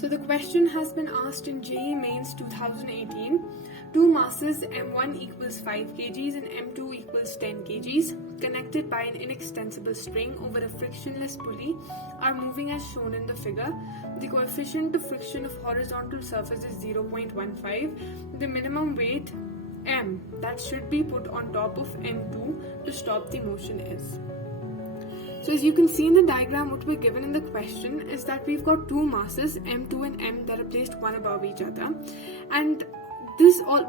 So the question has been asked in JEE Mains 2018. Two masses M1 equals 5 kgs and M2 equals 10 kgs connected by an inextensible string over a frictionless pulley are moving as shown in the figure. The coefficient of friction of horizontal surface is 0.15. The minimum weight M that should be put on top of M2 to stop the motion is. So as you can see in the diagram, what we're given in the question is that we've got two masses M2 and M that are placed one above each other, and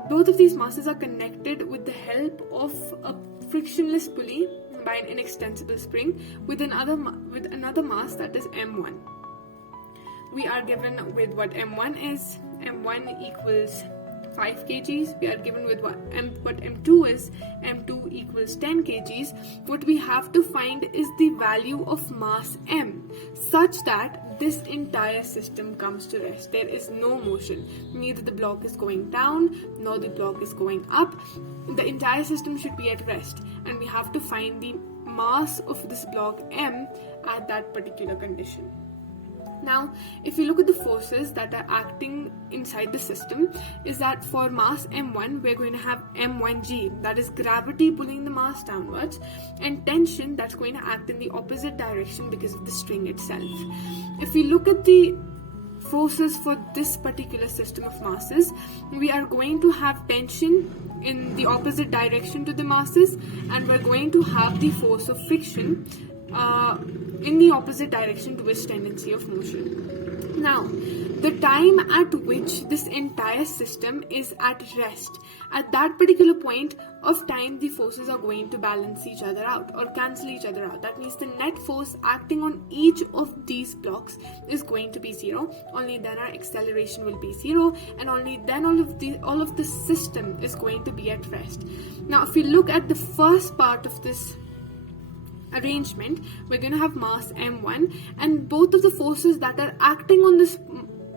both of these masses are connected with the help of a frictionless pulley by an inextensible spring with another mass that is M1. We are given with what M1 is. M1 equals 5 kgs. We are given with what M2 is. M2 equals 10 kgs. What we have to find is the value of mass M such that this entire system comes to rest. There is no motion. Neither the block is going down nor the block is going up. The entire system should be at rest, and we have to find the mass of this block M at that particular condition. Now, if you look at the forces that are acting inside the system, is that for mass M1, we're going to have M1G, that is gravity pulling the mass downwards, and tension that's going to act in the opposite direction because of the string itself. If we look at the forces for this particular system of masses, we are going to have tension in the opposite direction to the masses, and we're going to have the force of friction in the opposite direction to its tendency of motion. Now, the time at which this entire system is at rest, at that particular point of time, the forces are going to balance each other out or cancel each other out. That means the net force acting on each of these blocks is going to be zero. Only then our acceleration will be zero, and only then all of the system is going to be at rest. Now, if we look at the first part of this arrangement, we're going to have mass M1, and both of the forces that are acting on this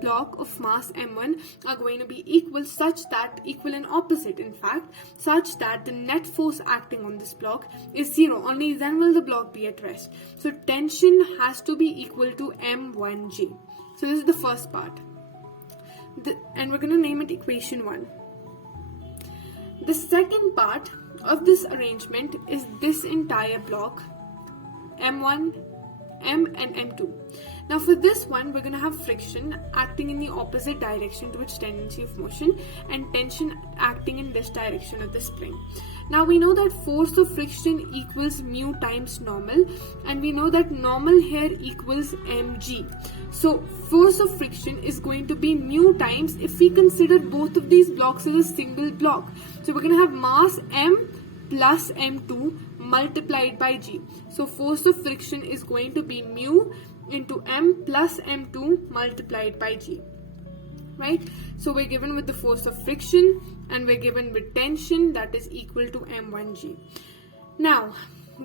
block of mass M1 are going to be equal and opposite, in fact, such that the net force acting on this block is zero. Only then will the block be at rest. So tension has to be equal to M1G. So this is the first part, and we're going to name it equation 1. The second part of this arrangement is this entire block M1, M and M2. Now for this one, we're going to have friction acting in the opposite direction to its tendency of motion, and tension acting in this direction of the spring. Now we know that force of friction equals mu times normal, and we know that normal here equals mg. So force of friction is going to be mu times, if we consider both of these blocks as a single block. So we're going to have mass M plus M2 multiplied by G. So force of friction is going to be mu into M plus M2 multiplied by G. Right? So we're given with the force of friction, and we're given with tension that is equal to M1G. Now,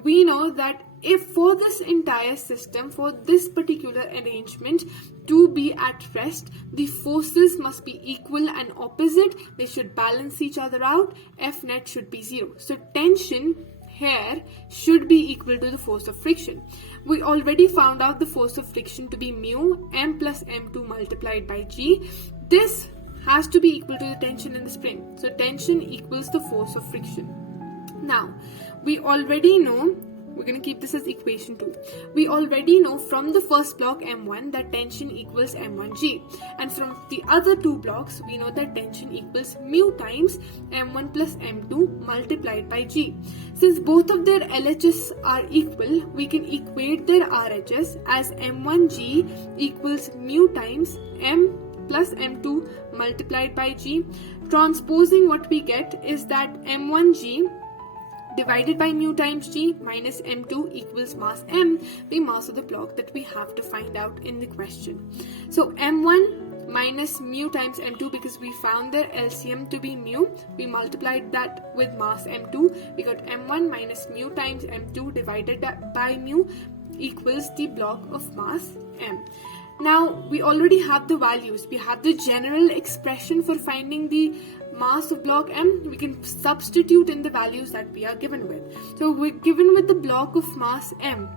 we know that if for this entire system, for this particular arrangement to be at rest, the forces must be equal and opposite. They should balance each other out. F net should be zero. So tension here should be equal to the force of friction. We already found out the force of friction to be mu M plus M2 multiplied by G. This has to be equal to the tension in the spring. So tension equals the force of friction. Now, we already know, we're going to keep this as equation 2. We already know from the first block M1 that tension equals M1G. And from the other two blocks, we know that tension equals mu times M1 plus M2 multiplied by G. Since both of their LHS are equal, we can equate their RHS as M1G equals mu times M plus M2 multiplied by G. Transposing, what we get is that M1G divided by mu times G minus M2 equals mass M, the mass of the block that we have to find out in the question. So M1 minus mu times M2, because we found their LCM to be mu, we multiplied that with mass M2, we got M1 minus mu times M2 divided by mu equals the block of mass M. Now we already have the values. We have the general expression for finding the mass of block M. We can substitute in the values that we are given with. So we're given with the block of mass M.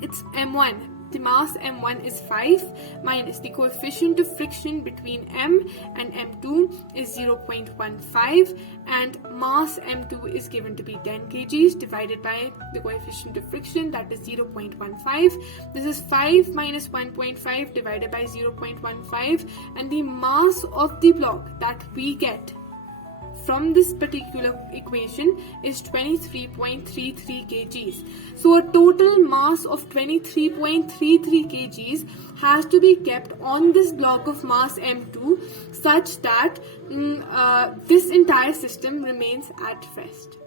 It's M1 the mass m1 is 5 minus the coefficient of friction between m and m2 is 0.15, and mass m2 is given to be 10 kgs divided by the coefficient of friction, that is 0.15. This is 5 minus 1.5 divided by 0.15, and the mass of the block that we get from this particular equation is 23.33 kgs. So a total mass of 23.33 kgs has to be kept on this block of mass M2 such that this entire system remains at rest.